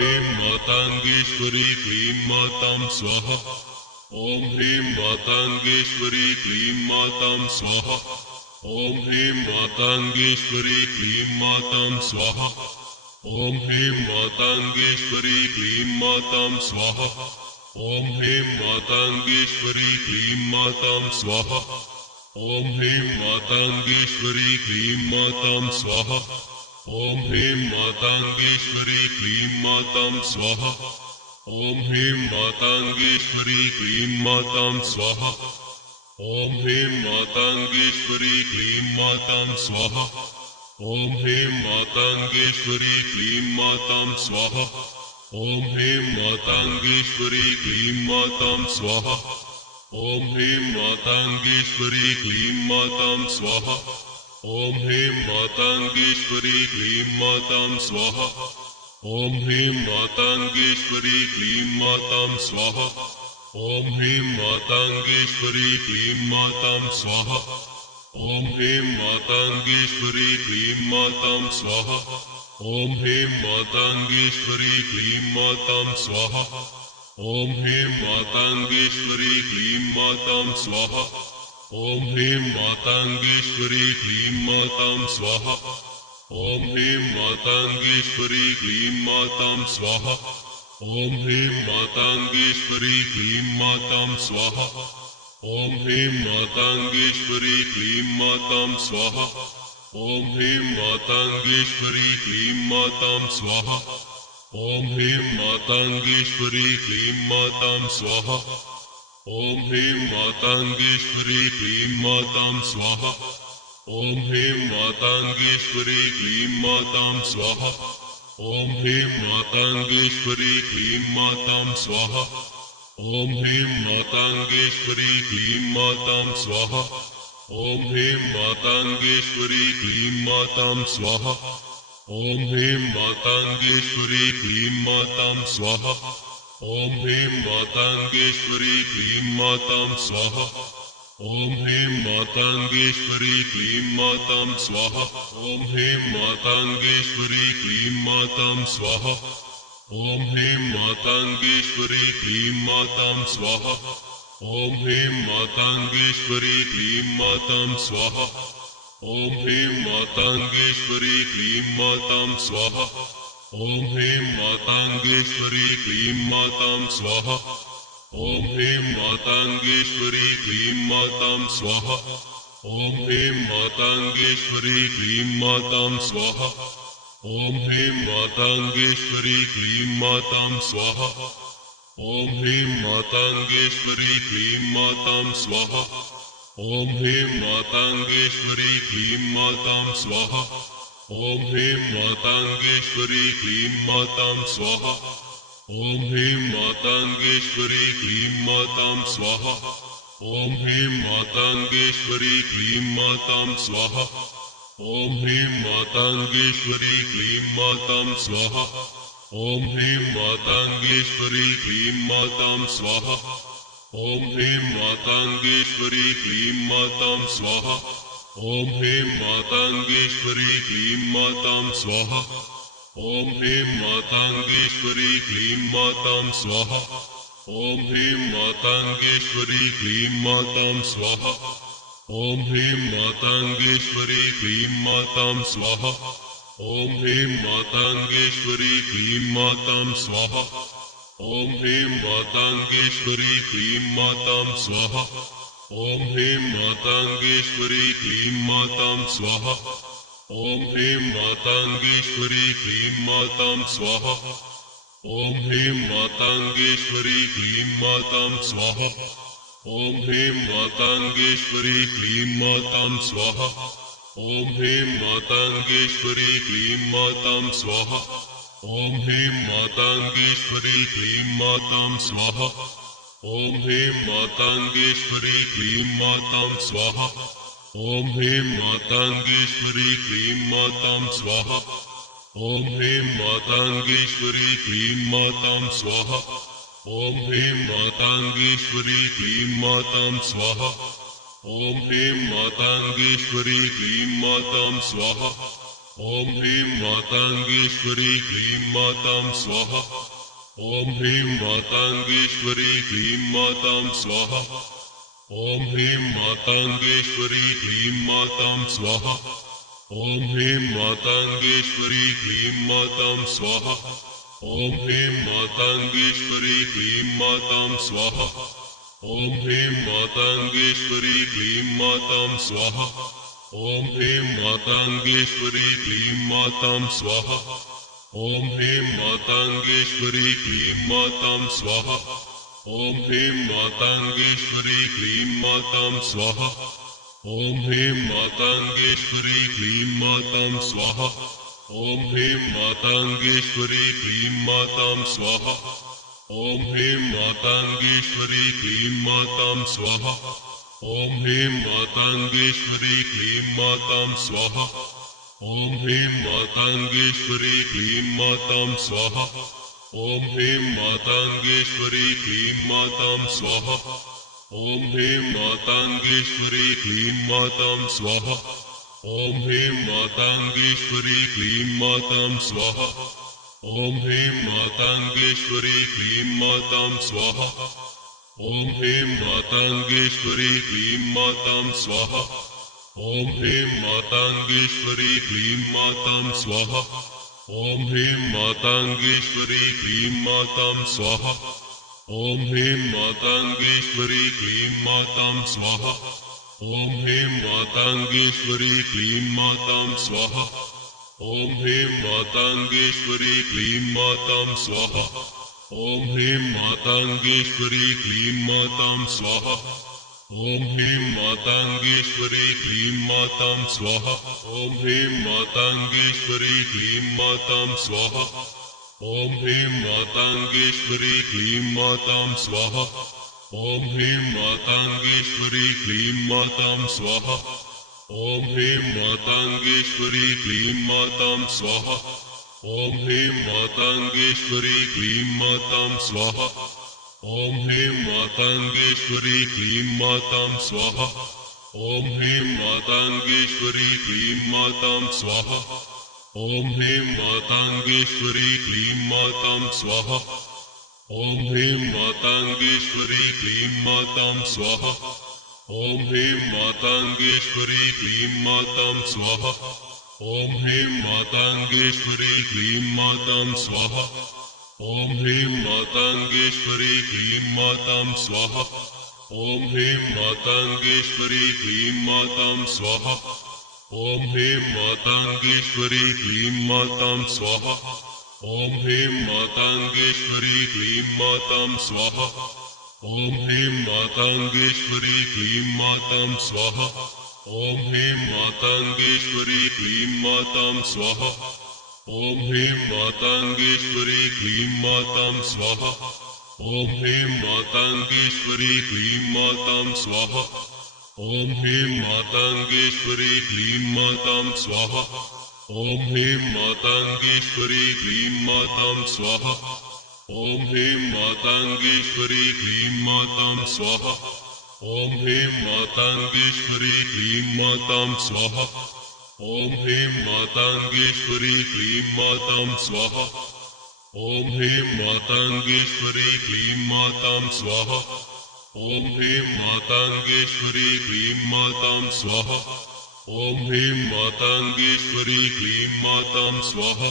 ह्रीं माताङ्गेश्वरी क्लीं मातां स्वाहा। ॐ ह्रीं माताङ्गेश्वरी क्लीं मातां स्वाहा। ॐ ह्रीं माताङ्गेश्वरी क्लीं मातां स्वाहा। ॐ ह्रीं माताङ्गेश्वरी क्लीं मातां स्वाहा। ॐ ह्रीं माताङ्गेश्वरी क्लीं मातां स्वाहा। ॐ ह्रीं माताङ्गेश्वरी क्लीं मातां स्वाहा। ॐ ह्रीं माताङ्गेश्वरी क्लीं मातां स्वाहा। ॐ ह्रीं माताङ्गेश्वरी क्लीं मातां स्वाहा। ॐ ह्रीं माताङ्गेश्वरी क्लीं मातां स्वाहा। ॐ ह्रीं माताङ्गेश्वरी क्लीं मातां स्वाहा। ॐ ह्रीं माताङ्गेश्वरी क्लीं मातां स्वाहा। ॐ ह्रीं माताङ्गेश्वरी क्लीं मातां स्वाहा। ॐ ह्रीं माताङ्गेश्वरी क्लीं मातां स्वाहा। ॐ ह्रीं माताङ्गेश्वरी क्लीं मातां स्वाहा। ॐ ह्रीं माताङ्गेश्वरी क्लीं मातां स्वाहा। ॐ ह्रीं माताङ्गेश्वरी क्लीं मातां स्वाहा। ॐ ह्रीं माताङ्गेश्वरी क्लीं मातां स्वाहा। ॐ ह्रीं माताङ्गेश्वरी क्लीं मातां स्वाहा। ॐ ह्रीं माताङ्गेश्वरी क्लीं मातां स्वाहा। ॐ ह्रीं माताङ्गेश्वरी क्लीं मातां स्वाहा। ॐ ह्रीं माताङ्गेश्वरी क्लीं मातां स्वाहा। ॐ ह्रीं माताङ्गेश्वरी क्लीं मातां स्वाहा। ॐ ह्रीं माताङ्गेश्वरी क्लीं मातां स्वाहा। ॐ ह्रीं माताङ्गेश्वरी क्लीं मातां स्वाहा। ॐ ह्रीं माताङ्गेश्वरी क्लीं मातां स्वाहा। ॐ ह्रीं माताङ्गेश्वरी क्लीं मातां स्वाहा। ॐ ह्रीं माताङ्गेश्वरी क्लीं मातां स्वाहा। ॐ ह्रीं माताङ्गेश्वरी क्लीं मातां स्वाहा। ॐ ह्रीं माताङ्गेश्वरी क्लीं मातां स्वाहा। ॐ ह्रीं माताङ्गेश्वरी क्लीं मातां स्वाहा। ॐ ह्रीं माताङ्गेश्वरी क्लीं मातां स्वाहा। ॐ ह्रीं माताङ्गेश्वरी क्लीं मातां स्वाहा। ॐ ह्रीं माताङ्गेश्वरी क्लीं मातां स्वाहा। ॐ ह्रीं माताङ्गेश्वरी क्लीं मातां स्वाहा। ॐ ह्रीं माताङ्गेश्वरी क्लीं मातां स्वाहा। ॐ ह्रीं माताङ्गेश्वरी क्लीं मातां स्वाहा। ॐ ह्रीं माताङ्गेश्वरी क्लीं मातां स्वाहा। ॐ ह्रीं माताङ्गेश्वरी क्लीं मातां स्वाहा। ॐ ह्रीं माताङ्गेश्वरी क्लीं मातां स्वाहा। ॐ ह्रीं माताङ्गेश्वरी क्लीं मातां स्वाहा। ॐ ह्रीं माताङ्गेश्वरी क्लीं मातां स्वाहा। ॐ ह्रीं माताङ्गेश्वरी क्लीं मातां स्वाहा। ॐ ह्रीं माताङ्गेश्वरी क्लीं मातां स्वाहा। ॐ ह्रीं माताङ्गेश्वरी क्लीं मातां स्वाहा। ॐ ह्रीं माताङ्गेश्वरी क्लीं मातां स्वाहा। ॐ ह्रीं माताङ्गेश्वरी क्लीं मातां स्वाहा। ॐ ह्रीं माताङ्गेश्वरी क्लीं मातां स्वाहा। ॐ ह्रीं माताङ्गेश्वरी क्लीं मातां स्वाहा। ॐ ह्रीं माताङ्गेश्वरी क्लीं मातां स्वाहा। ॐ ह्रीं माताङ्गेश्वरी क्लीं मातां स्वाहा। ॐ ह्रीं माताङ्गेश्वरी क्लीं मातां स्वाहा। ॐ ह्रीं माताङ्गेश्वरी क्लीं मातां स्वाहा। ॐ ह्रीं माताङ्गेश्वरी क्लीं मातां स्वाहा। ॐ ह्रीं माताङ्गेश्वरी क्लीं मातां स्वाहा। ॐ ह्रीं माताङ्गेश्वरी क्लीं मातां स्वाहा। ॐ ह्रीं माताङ्गेश्वरी क्लीं मातां स्वाहा। ॐ ह्रीं माताङ्गेश्वरी क्लीं मातां स्वाहा। ॐ ह्रीं माताङ्गेश्वरी क्लीं मातां स्वाहा। ॐ ह्रीं माताङ्गेश्वरी क्लीं मातां स्वाहा। ॐ ह्रीं माताङ्गेश्वरी क्लीं मातां स्वाहा। ॐ ह्रीं माताङ्गेश्वरी क्लीं मातां स्वाहा। ॐ ह्रीं माताङ्गेश्वरी क्लीं मातां स्वाहा। ॐ ह्रीं माताङ्गेश्वरी क्लीं मातां स्वाहा। ॐ ह्रीं माताङ्गेश्वरी क्लीं मातां स्वाहा। ॐ ह्रीं माताङ्गेश्वरी क्लीं मातां स्वाहा। ॐ ह्रीं माताङ्गेश्वरी क्लीं मातां स्वाहा ॐ ह्रीं माताङ्गेश्वरी क्लीं मातां स्वाहा ॐ ह्रीं माताङ्गेश्वरी क्लीं मातां स्वाहा ॐ ह्रीं माताङ्गेश्वरी क्लीं मातां स्वाहा ॐ ह्रीं माताङ्गेश्वरी क्लीं मातां स्वाहा ॐ ह्रीं माताङ्गेश्वरी क्लीं मातां स्वाहा ॐ ह्रीं माताङ्गेश्वरी क्लीं मातां स्वाहा ॐ ह्रीं माताङ्गेश्वरी क्लीं मातां स्वाहा ॐ ह्रीं माताङ्गेश्वरी क्लीं मातां स्वाहा ॐ ह्रीं माताङ्गेश्वरी क्लीं मातां स्वाहा ॐ ह्रीं माताङ्गेश्वरी क्लीं मातां स्वाहा ॐ ह्रीं माताङ्गेश्वरी क्लीं मातां स्वाहा ॐ ह्रीं माताङ्गेश्वरी क्लीं मातां स्वाहा ॐ ह्रीं माताङ्गेश्वरी क्लीं मातां स्वाहा ॐ ह्रीं माताङ्गेश्वरी क्लीं मातां स्वाहा ॐ ह्रीं माताङ्गेश्वरी क्लीं मातां स्वाहा ॐ ह्रीं माताङ्गेश्वरी क्लीं मातां स्वाहा ॐ ह्रीं माताङ्गेश्वरी क्लीं मातां स्वाहा ॐ ह्रीं माताङ्गेश्वरी क्लीं मातां स्वाहा ॐ ह्रीं माताङ्गेश्वरी क्लीं मातां स्वाहा ॐ ह्रीं माताङ्गेश्वरी क्लीं मातां स्वाहा ॐ ह्रीं माताङ्गेश्वरी क्लीं मातां स्वाहा ॐ ह्रीं माताङ्गेश्वरी क्लीं मातां स्वाहा ॐ ह्रीं माताङ्गेश्वरी क्लीं मातां स्वाहा ॐ ह्रीं माताङ्गेश्वरी क्लीं मातां स्वाहा ॐ ह्रीं माताङ्गेश्वरी क्लीं मातां स्वाहा ॐ ह्रीं माताङ्गेश्वरी क्लीं मातां स्वाहा ॐ ह्रीं माताङ्गेश्वरी क्लीं मातां स्वाहा ॐ ह्रीं माताङ्गेश्वरी क्लीं मातां स्वाहा ॐ ह्रीं माताङ्गेश्वरी क्लीं मातां स्वाहा ॐ ह्रीं माताङ्गेश्वरी क्लीं मातां स्वाहा ॐ ह्रीं माताङ्गेश्वरी क्लीं मातां स्वाहा ॐ ह्रीं माताङ्गेश्वरी क्लीं मातां स्वाहा ॐ ह्रीं माताङ्गेश्वरी क्लीं मातां स्वाहा ॐ ह्रीं माताङ्गेश्वरी क्लीं मातां स्वाहा ॐ ह्रीं माताङ्गेश्वरी क्लीं मातां स्वाहा ॐ ह्रीं माताङ्गेश्वरी क्लीं मातां स्वाहा ॐ ह्रीं माताङ्गेश्वरी क्लीं मातां स्वाहा ॐ ह्रीं माताङ्गेश्वरी क्लीं मातां स्वाहा ॐ ह्रीं माताङ्गेश्वरी क्लीं मातां स्वाहा ॐ ह्रीं माताङ्गेश्वरी क्लीं मातां स्वाहा ॐ ह्रीं माताङ्गेश्वरी क्लीं मातां स्वाहा ॐ ह्रीं माताङ्गेश्वरी क्लीं मातां स्वाहा ॐ ह्रीं माताङ्गेश्वरी क्लीं मातां स्वाहा ॐ ह्रीं माताङ्गेश्वरी क्लीं मातां स्वाहा ॐ ह्रीं माताङ्गेश्वरी क्लीं मातां स्वाहा ॐ ह्रीं माताङ्गेश्वरी क्लीं मातां स्वाहा ॐ ह्रीं माताङ्गेश्वरी क्लीं मातां स्वाहा ॐ ह्रीं माताङ्गेश्वरी क्लीं मातां स्वाहा ॐ ह्रीं माताङ्गेश्वरी क्लीं मातां स्वाहा ॐ ह्रीं माताङ्गेश्वरी क्लीं मातां स्वाहा ॐ ह्रीं माताङ्गेश्वरी क्लीं मातां स्वाहा ॐ ह्रीं माताङ्गेश्वरी क्लीं मातां स्वाहा